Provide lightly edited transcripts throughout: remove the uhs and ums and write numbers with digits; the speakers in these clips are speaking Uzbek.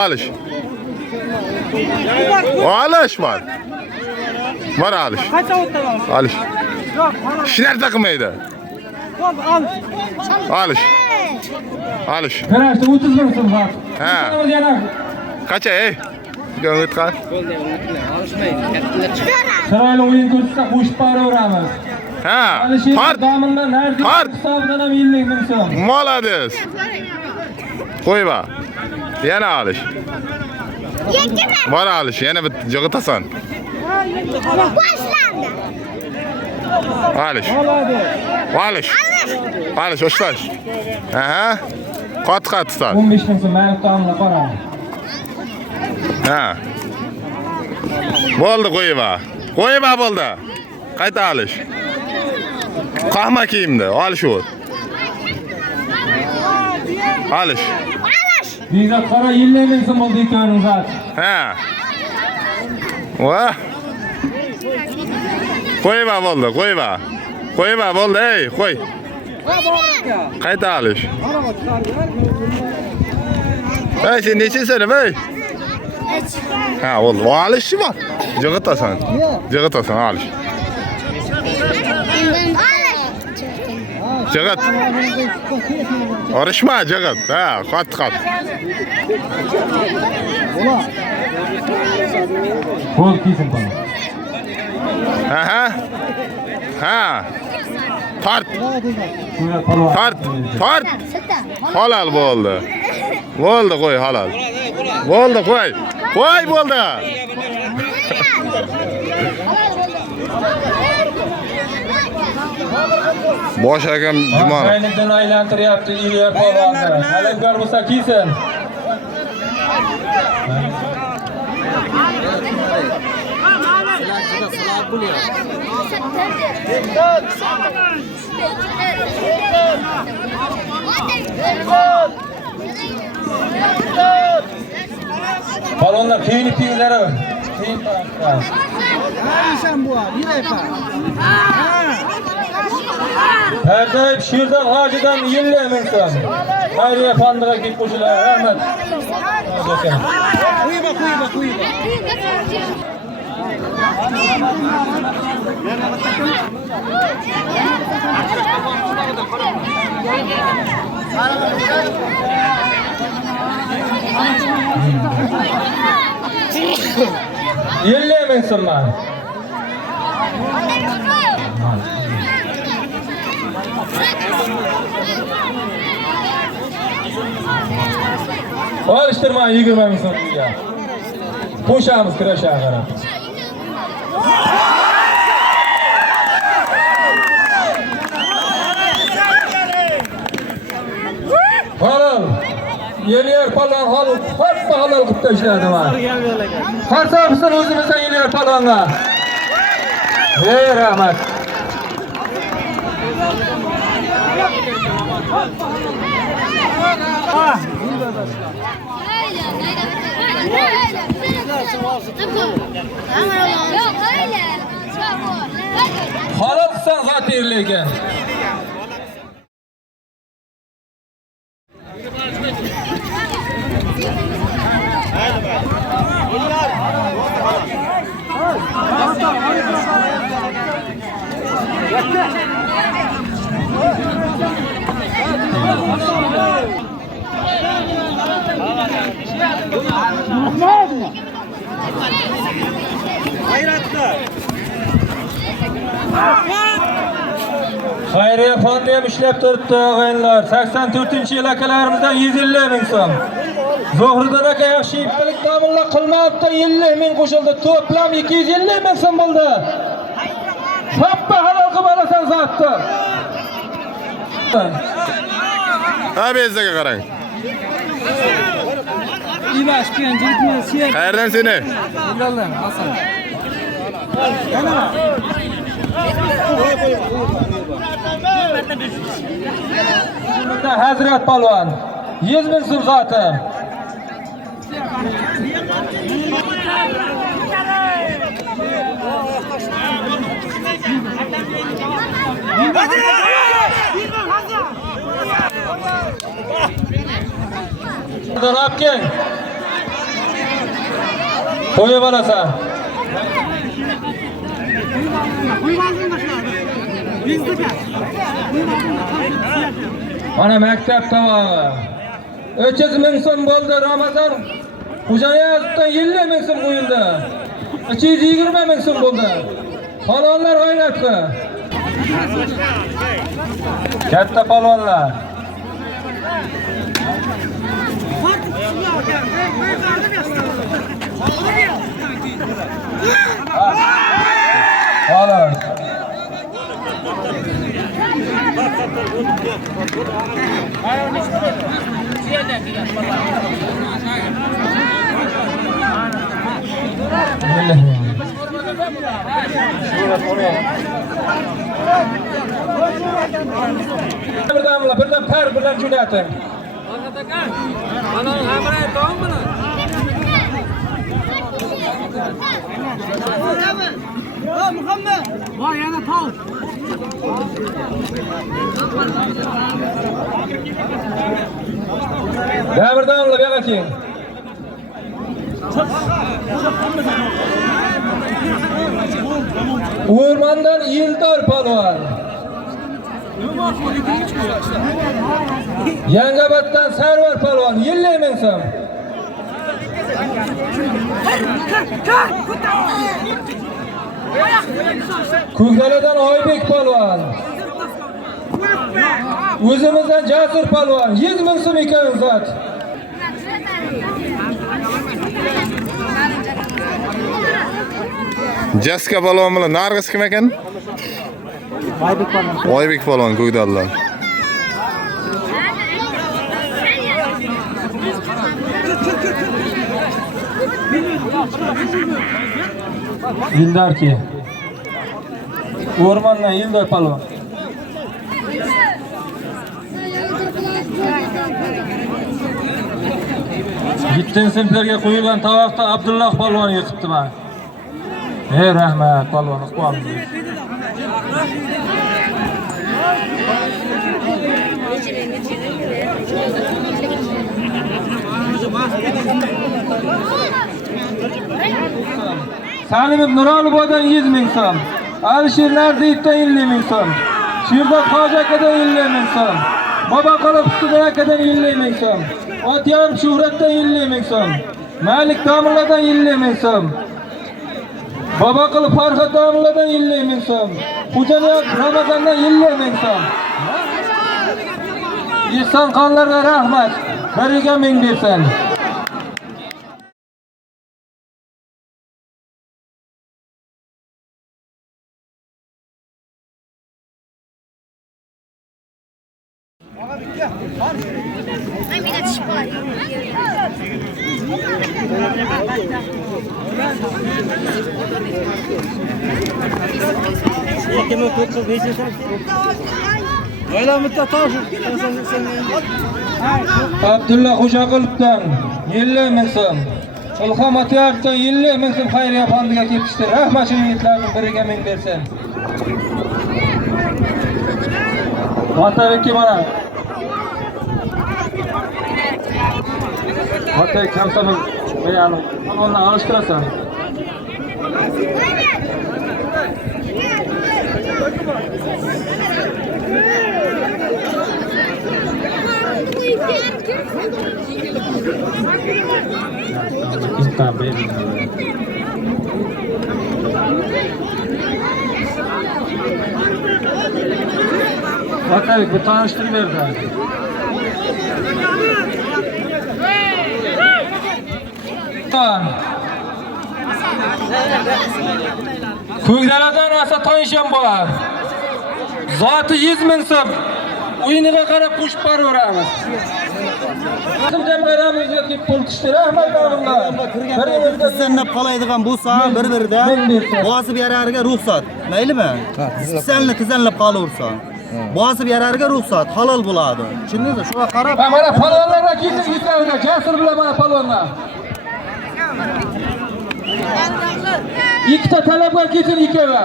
Alış. Alış var. Var alış. Alış. Şiner takımıydı. Alış. Alış. Karıştı 30 lirasın bak. Ha. Kaça ey? Gönlüt kaç? Sırayla oyun götürsek uçup para uğramaz. Ha. Part. Damından her gün hesabından hem 50 bin son. Malades. Koy ba. Yana alış. Var alış. Yana bir jığıtasan. Başlandı. Alış. Alış. Alış. Hoşlaş. Aha. Kat star. 15 bin son. Ben tamamla para. Ha. Boldu koyba. Koyba boldu. Qayta alış. Qahma kiyimdi. Alış o. Alış. Bize para 50 bin son oldu ikönün zaten. Ha. Vah. Koyba boldu. Koyba. Koyba boldu. Ey, koy. Qayta alış. Hey, sen neçin sene bey? Ha, oldu. O alışçı var. Jığıtasan. Jığıtasan alış. Jığıt. Orışma jığıt. Ha, kat. Bol kiysin bana. Aha. Ha. Tart. Halal boldu. Boldu koy halal. Boldu koy. Koy boldu. Boş akam Juman. Kaynıktan aylantiryapti İlyer Polvonni. Hali gör bo'lsa kiysin. Balonlar kiyinip kiyinlari. Kiyinip param. Her daim şirdan hacıdan 50 bin son. Hayriye pandığa git koşular. Rahmet. Kuyuba. Yellemeyin sonra. Alıştırmayın 20 bin sonra ya. Poşağımız kıraşağı kadar. Halal. Yeliyer palan halal. Hep halal kutlu işlerdi var. Karsa mısın özümüzden yeliyer palana? Ey rahmet. Halal kısan zaten irleyken. Hayriye Fondiye işlep turibdi ağaylar. 84-yil akalarimizdan 150 bin so'm. Zohriddin aka yaxshi iplik ta'minlab qilmabdi, 50 bin qo'shildi. To'plam 250 bin so'm bo'ldi. Hoppa halol qilib olasan zotni. Ha, bezdaga qarang. İlaç piyancı Qayerdan seni? Bilallah Hasan. Hazrat Palvon 100 bin so'm zaten. Dur apken. Koyup alasan. Mana maktab tavağı. 300 ming so'm bo'ldi Ramazon. Xo'jayevdan 50 ming so'm qo'yildi. 220 ming so'm bo'ldi. Palvonlar g'ayratli. Katta palvonlar. Xolos. Birdan par bilan jo'nating. Ana hamra tong bilan. O Muhammed. Voy yana tong. Birdan bu yoqqa keling. O'rmondan Yildor palvon. Yangioboddan Sarvar palvon 50 ming so'm. Ko'kdaladan Oybek palvon. O'zimizdan Jasur palvon 100 ming so'm ekan zot. Jaska palvon bilan Nargis kim ekan? Oybek palvon Ko'kdaldan. Yildarki. O'rmondan Yildor palvon. Yettinchi sinflarga qo'yilgan tovoqda Abdulloh palvon yutibdi mana. Ey rahmat palvon, iqbol. Salim ibn Nuralibodan 100 ming so'm. Alisher Nardiyevdan 50 ming so'm. Shirdor Hojakadan 50 ming so'm. Boboqalov Ustudarakadan 50 ming so'm. Otiyam Shuhratdan 50 ming so'm. Malik Tomirlardan 50 ming so'm. Boboqalov Farhod Tomirlardan 50 ming so'm. Xo'janiyoq Ramazondan 50 ming so'm. Ihson xonlarga rahmat. Biriga ming bersin. Abdulla Xo'jaqulovdan 50 ming so'm. Ilhom Atiyevdan 50 ming so'm xayriya fondiga ketishdi. Rahmat shu yigitlarning biriga ming bersin. Otabekka mana. Otabek kamsani qo'yani. Ondan alıştırasan. Está bem. Otabek bir tanıştırıverdi. Ko'kdaladan asa tanishim bor. Zoti 100 ming so'm. O'yiniga qarab qo'shib boraveramiz. Bizim jamg'aramizga kelib pul tushdi. Rahmat davullar. Bir senlab qolaydigan bo'lsa, bir-birida bosib yarariga ruxsat. Maylimi? Senni tizanlab qolaversa. Bosib yarariga ruxsat, halol bo'ladi. Tushundingizmi? Shunga qarab. Mana palvonlarga kelib yetadi. Jasur bilan mana palvonlar. İkta talablar kesin ikeva.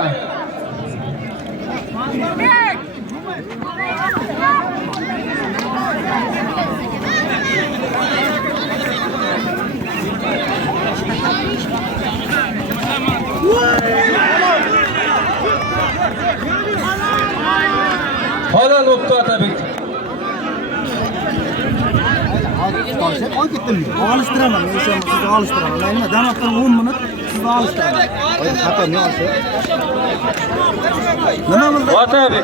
Alıştıran oldu tabii. Koy gittim. Alıştıramam. Ben şu an sizi alıştıramam. Ben yine damaklarım 10 minut sizi alıştıramam. Hayır hatam ne alıştı? Ne namazda? O tabii.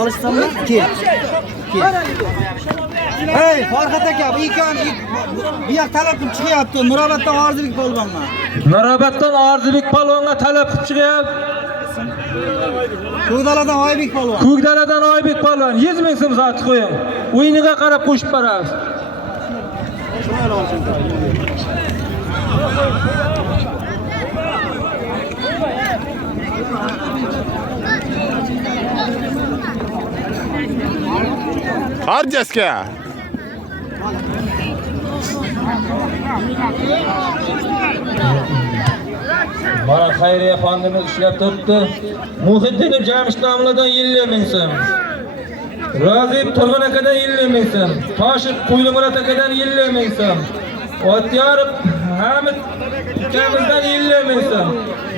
Alışsam mı? Ki. Hey Farhat aka ilk bir yak talabım çıkıyaptı. Nurabat'tan Arzibek polvonga. Nurabat'tan Arzibek polvonga talab qilib chiqyapti. Ko'kdaladan Oybek polvon. Ko'kdaladan Oybek polvon 100 ming so'm zot qo'ying. O'yiniga qarab qo'shib boramiz. Harcaska. Mana xayriya fondimiz ishlab turibdi. Muhiddinov Jamshid domladan 50 ming so'm. Rozib Turg'un akadan 50 ming so'm. Toshib Qo'ylimurat akadan 50 ming so'm. Otyorov Hamid ukamizdan 50 ming so'm.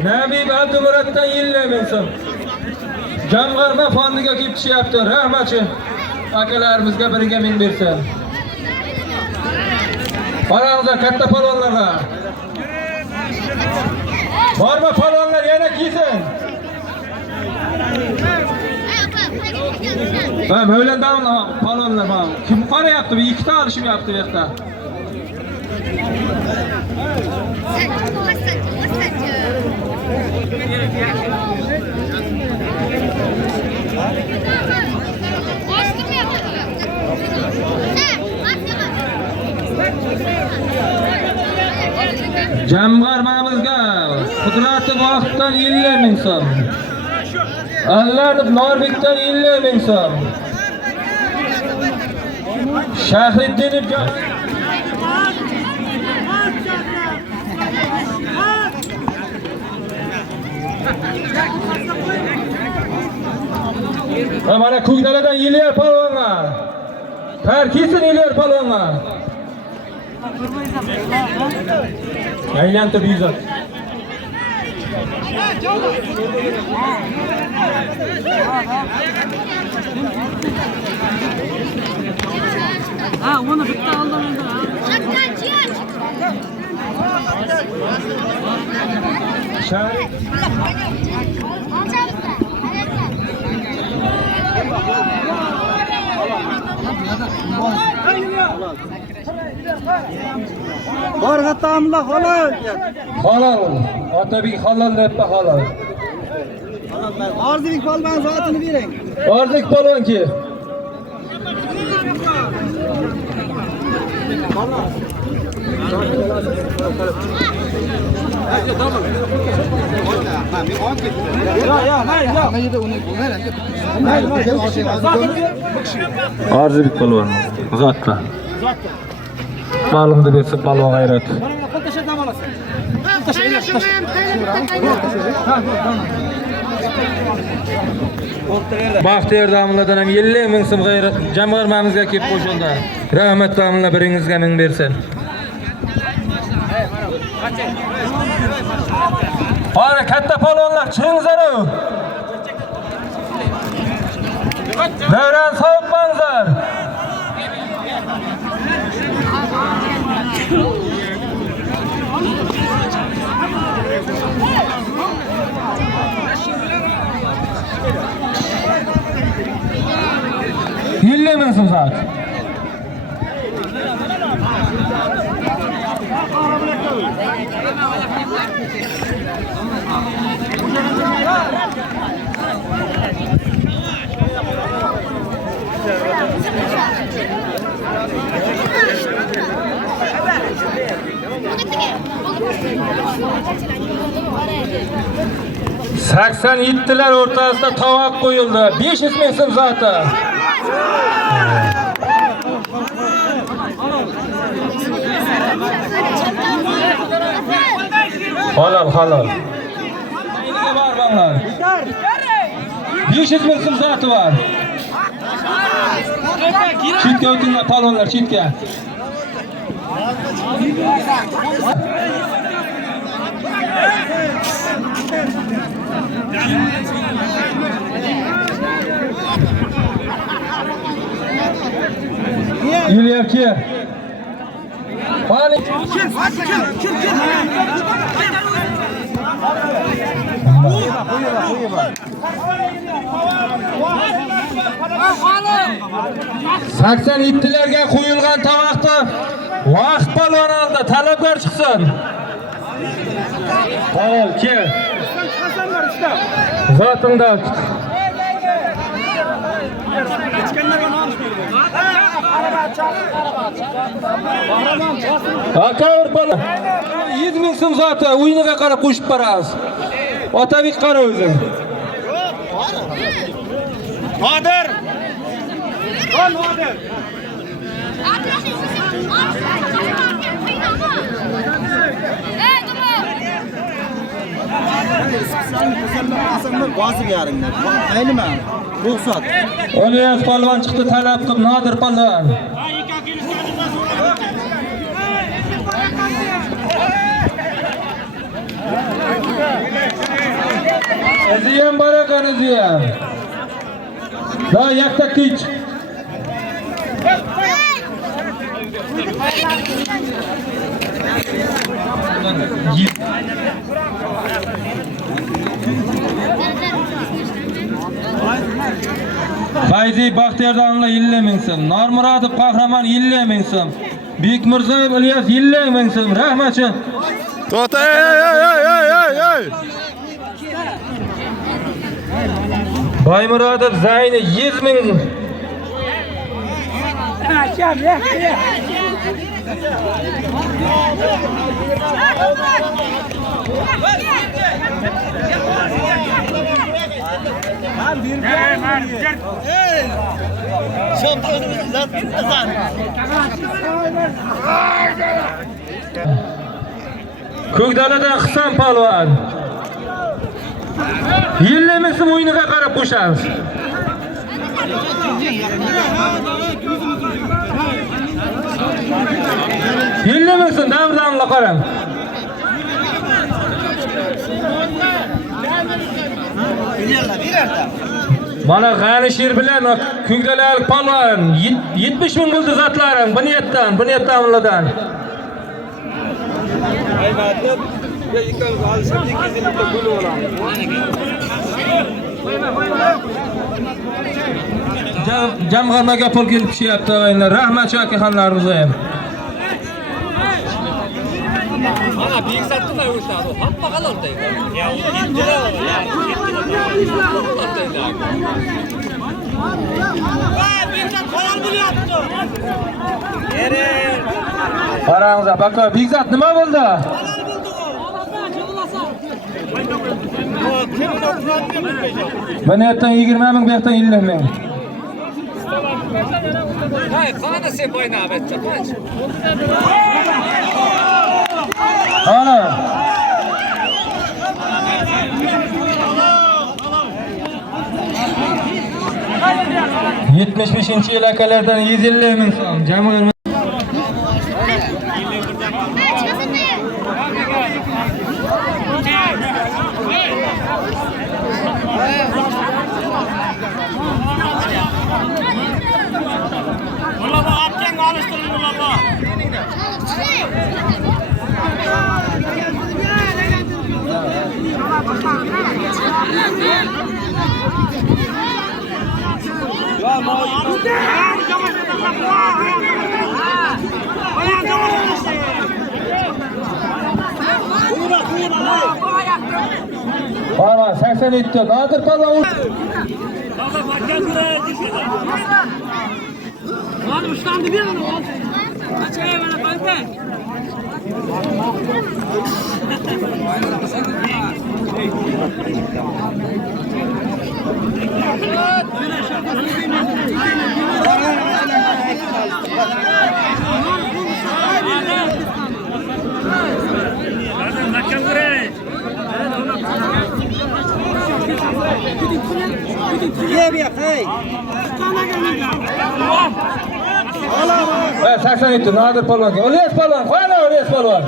Nabib Abdumuratdan 50 ming so'm. Jamg'arma fondiga kelib tushyapti. Rahmatchi akalarimizga biriga ming bersin. Qaranglar katta palonlarga. Borma palonlar yana kiysin. Ben böyle damla palonlar bana. Kim para yaptı? Bir iki tane alışım yaptı bir hafta. Jamg'armamizga Qudratli vaqtdan 50 ming so'm. Allanov Norbekdan 50 ming so'm. Shahriddinov mana Ko'kdaladan Yiliyer polvonga. Tarkisin Yiliyer polvonga. Aylantirib yuzat. Ha, onu bitti aldım önce. Farhat tamla halal. Halal. Otabek halal deb halal. Arzibek polvon zotini bering. Arzibek polvon ki. Arzibek polvon zotla. Malımda bersin polvon g'ayrat. Baxtiyor domladan ham 50 ming so'm g'ayrat jamg'armamizga kelib qo'shildi. Rahmat domla biringizga ming bersin. Qani katta polvonlar chiqingizlar. Davron sovuqmangizlar. Yille ming so'm zot. Saksan yettiler o'rtasida tovoq qo'yildi. 500 ming so'm zoti. Halal halal. Neyga var bana? 500 ming so'm zoti var. Çitga o'tinglar palonlar çitga. İlyaki. Hani? Saksan ittilerge kuyulgan tavaqda vaqt balon aldı, talabgar çıksın. Tamam, kel. Zatında. Akavur bana. 100 ming so'm zoti o'yiniga qarab qo'shib boramiz. Otabek qara o'zing. Nodir. Boğazı yarınlar. Aylama. Ruhsat. Olyaz palvon chiqdi, talab qilib Nodir palvon. Aziyam barakan aziyam. Da yakta kiç. Fayzi Baxtiyordanla 50 ming so'm, Normurodov Qahramon 50 ming so'm, Bekmirzayev İlyas 50 ming so'm. Rahmatchi. To'xta, ey. Baymurodov Zayni 100 ming. Ko'kdalada Hisan palvon 50 ming so'm o'yiniga qarab qo'shamiz. Yillamsin davrdanla qarang. Mana G'anishir bilan Ko'kdalalik palvon 70 ming bo'ldi zotlaring. Bu niyatdan ulardan. Aymatib, ya ikkimiz alsak 200 mingta bo'lib olamiz. Jamg'armaga pul kelib tushyapti o'yinlar. Rahmat akaxonlarimizga ham. Mana Bekzatni o'rtadi. Hamma qalorda. Ya, Bekzat halol bo'lyapti. Qaranglar, baka Bekzat nima bo'ldi? Bu yerdan 20 ming, bu yerdan 50 ming. Hay, qani sen boyna abetcha, qancha? Ana. 75-yil akalardan 150 ming so'm. Jami Bana 87 Nodir palvon. Lan uçlandı bir mi? Kaçaya bana kalbe. Evet, 87 Nodir palvon. İlyas palvon, qo'yinglar İlyas palvon.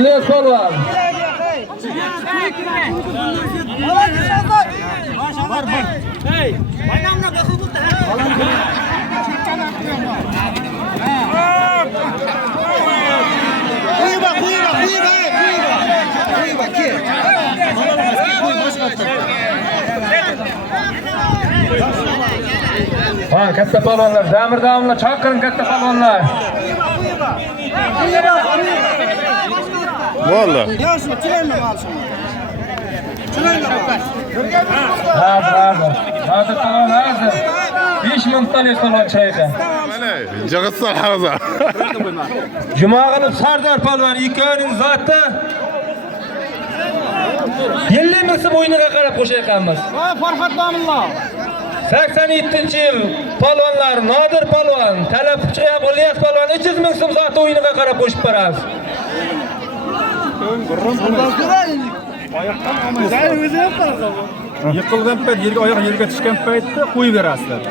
İlyas palvon. Ha, katta palvonlar, damir-damlar, chaqiring katta palvonlar. Bo'ldi. Ha, bravo. Hozir palvon hozir. 5 minutlik palvon chayqa. Mana jig'itsan hozir. Jumag'inib Sardor palvon ikkovining zotda 50 ming so'm o'yiniga qarab qo'shayotganmiz. Farhod Domillo. 87-yil palvonlar Nodir palvon, Talabchi Ilyos palvon 300 ming so'm zot o'yiniga qarab qo'shib beramiz. Yiqilgan payt, yerga oyoq yerga tushgan paytda qo'yib berasizlar.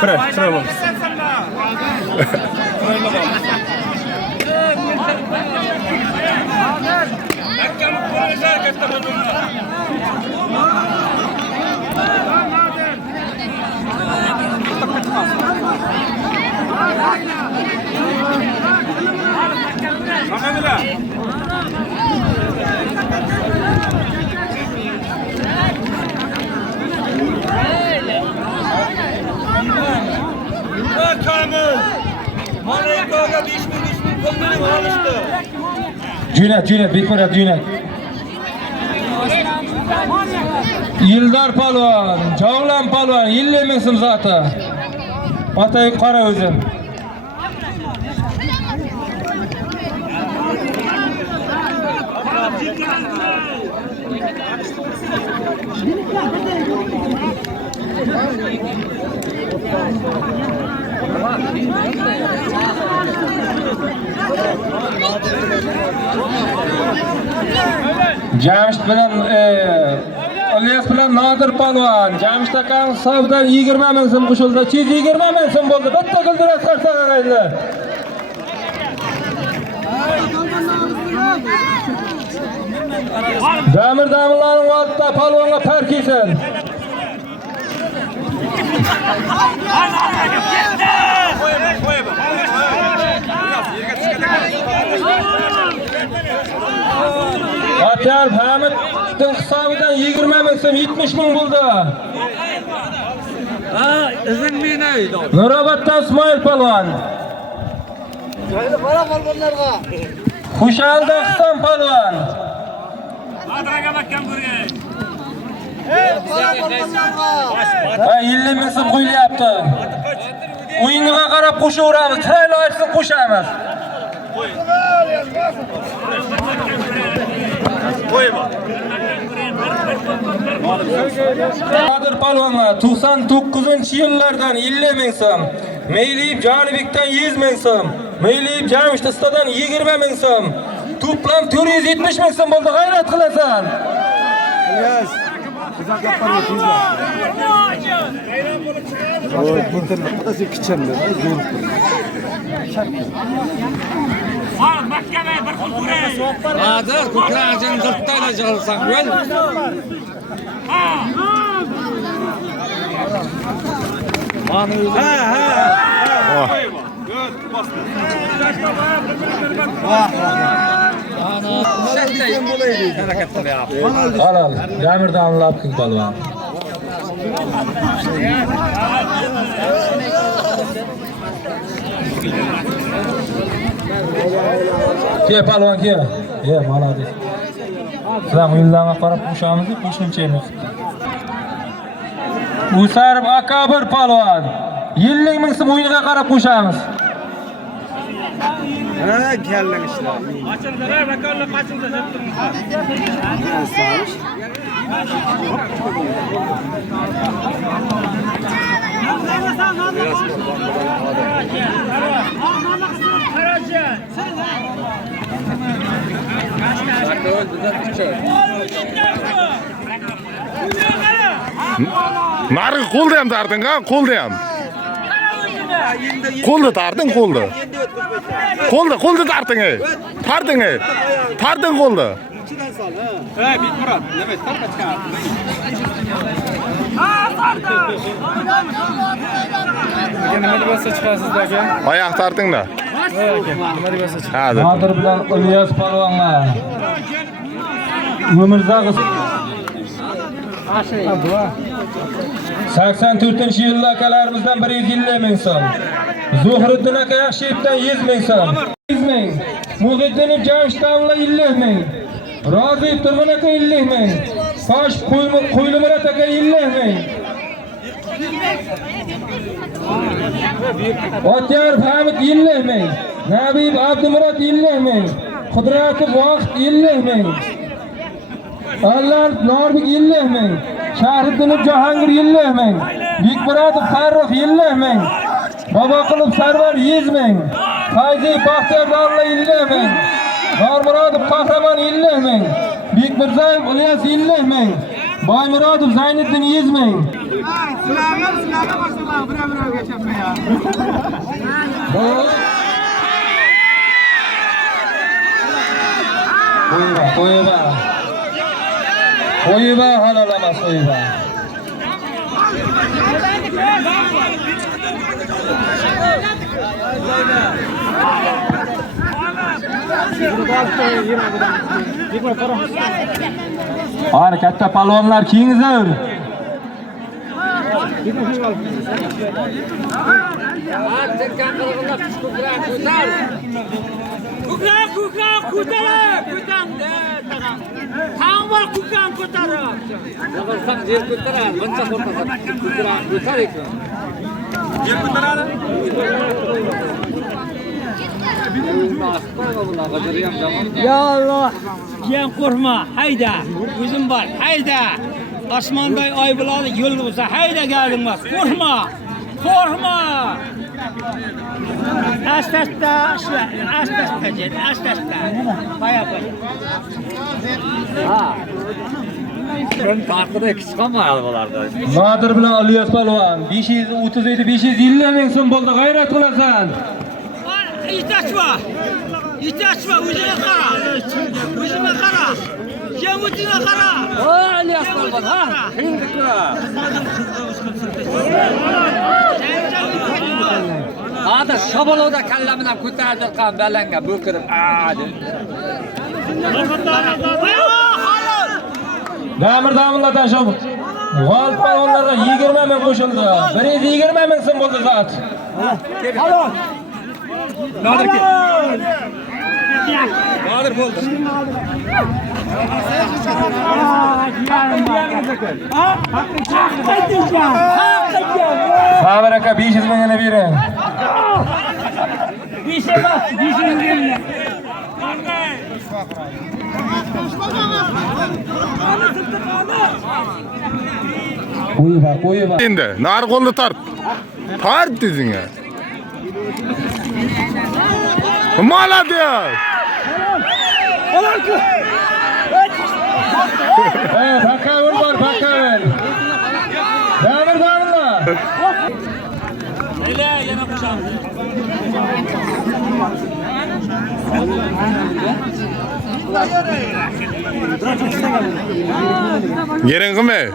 Kirash, chiroy bo'lsin. Cüneyt, Bekmurat Cüneyt. Yıldar palvon, Javlan palvon 50 ming so'm zoti. Otay qora o'zim. Jamshid bilan Ilyos bilan Nodir palvon. Jamshid akam hisobidan 20 ming so'm qo'shildi. 120 ming so'm bo'ldi. Bitta guldirak qarsa qaraydi. Damir-damirlarning oldida palvonga parkeysin. Atyar Hamidning hisobidan 20 ming so'm 70 ming bo'ldi. Ha, izin meni. Nuroboddan Ismoil palvon. Qara polvonlarga. Xushalda Ihson palvon. Madraga makkan ko'rgay. Qara polvonlarga. Ha, 50 ming so'm qo'yilyapti. O'yiniga qarab qo'shaveramiz, chiroyli ochsin qo'shamiz. Nodir palvonga 99-yillardan 50 ming so'm, Meylib Jonibekdan 100 ming so'm, Meylib Jamshiddan 20 ming so'm, to'plam 470 ming so'm bo'ldi. G'ayrat qilasan. Ilyos. Bizak yaparga tezlar. Oy, bundan kichanda, zo'r. Ha, mahkama bir xil ko'ray. Hozir ko'kraging qirqtayla jolsan, bo'l. Ha. Halol, Damirdan lapking palvon. Ke palvon ke. Молодец. Sizlar o'yinlarga qarab qo'shamiz, qo'shimchamiz. Usarib Akabir palvon. 50 ming so'm o'yiniga qarab qo'shamiz. Ha, kelling ishlar. Qachonlar vakollar qachonda Nari qo'lda ham darding, ha, qo'lda ham. Kolda tartın kolda. Kolda tartın ey. Tartın ey. Tartın kolda. Bit Murat. Evet, tarqatgan. Nima deb olsa chiqasiz aka? Oyoq tartın da. Nima deb olsa chiqasiz? Hadi. Nodir bilan İlyas polvonlar. Umrzaq 84-yilda akalarimizdan 150 ming so'm. Zuhriddin aka Yaxshiyevdan 100 ming so'm. 100 ming. Muhiddinov Jamshidovla 50 ming. Roziyev Turg'un aka 50 ming. Tosh Qo'ylimurat aka 50 ming. Otyarov Hamid 50 ming. Nabib Abdumurat 50 ming. Qudratov Vohid 50 ming. Allan Norbek 50 ming. Shahriddinov Jahongir 50 ming. Bekmuratov Farruh 50 ming. Boboqulov Sarvar 100 ming. Fayzi Baxtiyor Davla 50 ming. Normurodov Qahramon 50 ming. Bekmirzayev Ilyas 50 ming. Boymurodov Zayniddin 100 ming. Sizlarga boshqalar bir-biriga chapmaya. Qo'yiba halol emas qo'yiba. Ana katta palvonlar kiyingizlar. Ya Allah, yan qo'rqma, hayda. O'zim bor, hayda. Osmonday oy bo'ladi, yo'l bo'lsa hayda galinmas. Qo'rqma. Qo'rqma. Asta-asta, asta-asta jet, asta-asta. Baya-baya. Ha. Ben tarqida chiqamaydi bularda. Nodir bilan Ilyos polvon 537 550 ming so'm bo'ldi, g'ayrat qilasan. Itachva. Itachva o'zingga qara. O'zingga qara. Jamutga qara. O, Ilyos polvon, ha. Endi qara. Hada shabolovda kallamdan ko'tardirgan balanga bo'kirib, Damir-damirlardan shu g'olib polvonlarga 20 ming qo'shildi. 120 ming so'm bo'ldi zot. Halol. Nodir bo'ldi. Sabir aka 500 mingini bering. 5 emas, 500 ming. Qo'yiba. Endi nari qo'lni tart. Tart dizingga. Молодец! Bakavur bor, bakavur. Damir-damirlar. Ele, yana qo'sham. Yering qilmay.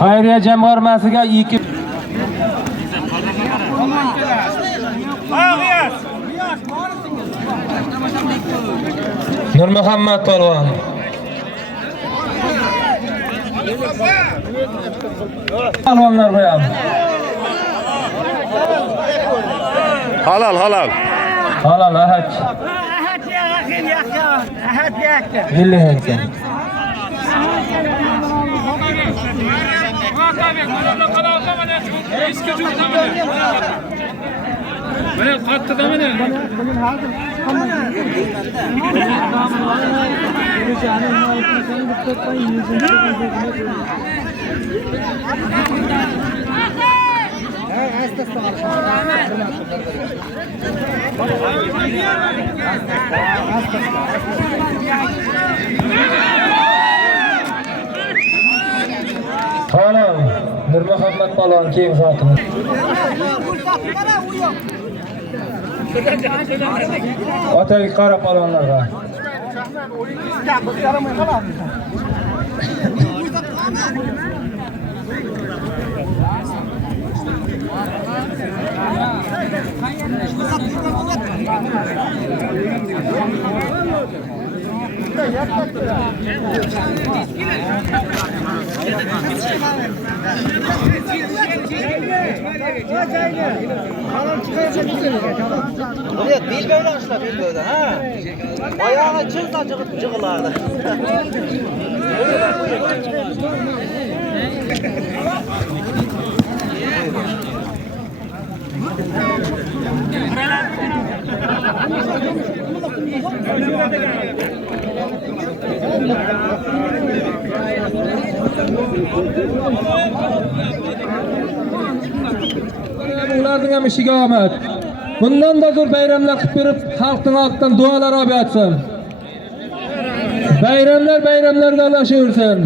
Xayriya jamg'armasiga 2 Nurmuhammad polvon. Polvonlar qo'yam. Halal. Halol, ahad. 50 ming so'm. Mana qattiq mana. Xo'p, Nurmuhammad palon keng zotini. Otaga qara palonlarga. Buraya dil böyle açla dil böyle ha. Ayağına çılsa cıgılardı. Ularning ham ishiga omad. Bundan da zo'r bayramlar qilib berib, xalqning oldidan duolar olib yotsin. Bayramlarga ulashaversin.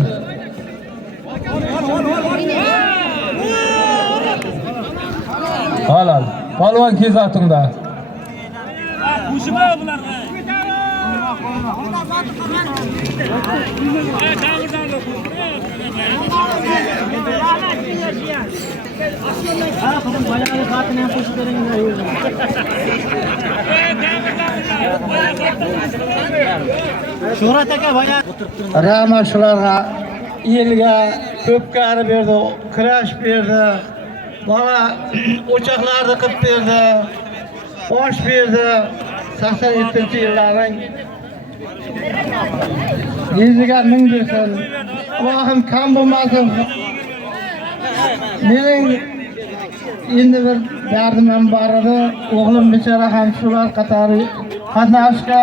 Halal. Palvon kezatingda. Qo'shima bularga. Shuhrat aka boya Rahmat shularga elga ko'pkari berdi, kurash berdi. Bana uçaklarda qilib berdi. Osh berdi. 87-yillarning yüzüge ming bersin. Allohim kam bo'lmasin. Mening endi bir dardim bor edi. O'g'lim bechora ham shular qatori qatnashga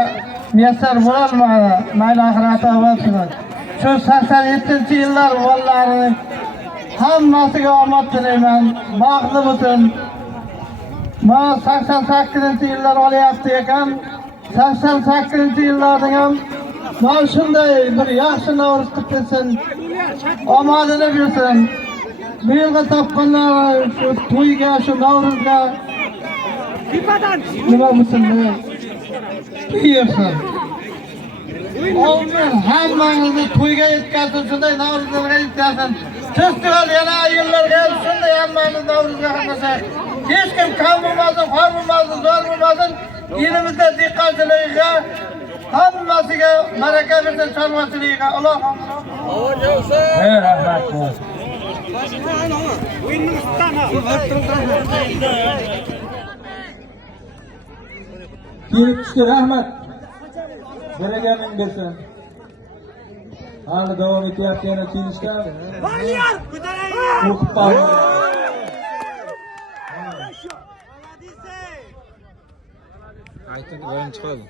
muyassar bo'lolmadi. Mayli oxirati bo'lsin. Shu 87-yillar vallarini hammasiga omad tilayman. Baxtli bo'lsin. Mana 88-yillar olyapti ekan. 88-yillarning ham mana shunday bir yaxshi Navro'z qilib bersin. Omadini bersin. Bu yilga topganlar shu to'yga, shu Navro'zga nima bo'lsin? Bersin. Amin. Hammangizni to'yga yetkazsin, shunday Navro'zga yetkazsin. Festival yana yillarga shunday hammamiz Navro'zga qatnashsak. Hech kim kam bo'lmasin, xor bo'lmasin, zo'r bo'lmasin. Elimizda diqqatligiga, hammasiga baraka bersin, chorvachiligiga. Alloh Rahmat. Kelib tushdi, rahmat. Biriga ming bersin. Hali davom etyapti yana kelishlar. O'qib qoldi. Aytib, o'yin chiqadi.